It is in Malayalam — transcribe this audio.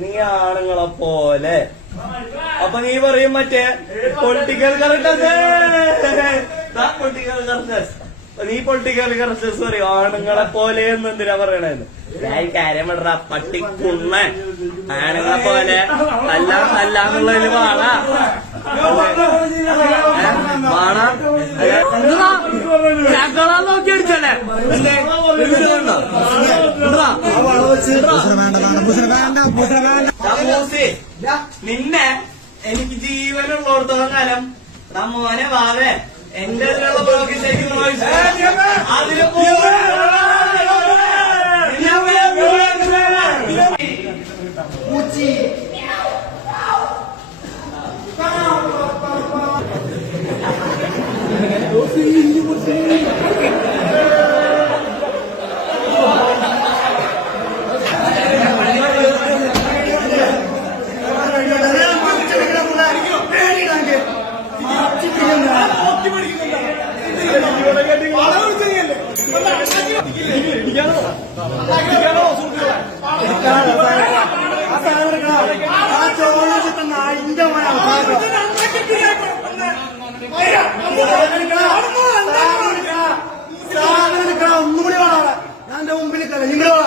നീ ആണുങ്ങളെ പോലെ. അപ്പൊ നീ പറയും മറ്റേ പൊളിറ്റിക്കൽ കറക്റ്റ്നസ്. Political correctness. നീ പൊളിറ്റിക്കൽ കറക്റ്റ്നസ് പറയും ആണുങ്ങളെ പോലെ എന്ന് എന്തിനാ പറയണേന്ന്. ഞാൻ കാര്യം വിടറ പട്ടിക്കുണ്ണ. ആണുങ്ങളെ പോലെ അല്ലാന്നുള്ളതിന് വാണ ചക്കളാ നോക്കി അടിച്ചോളെ. നിന്നെ എനിക്ക് ജീവനുള്ളോടത്തോളം കാലം മോനെ വാവേ എന്റെ ഇതിലുള്ള ബ്ലോഗിലേക്ക് അതിന് ഒന്നുകൂടി ഞാൻ മുമ്പിൽ നിങ്ങളോ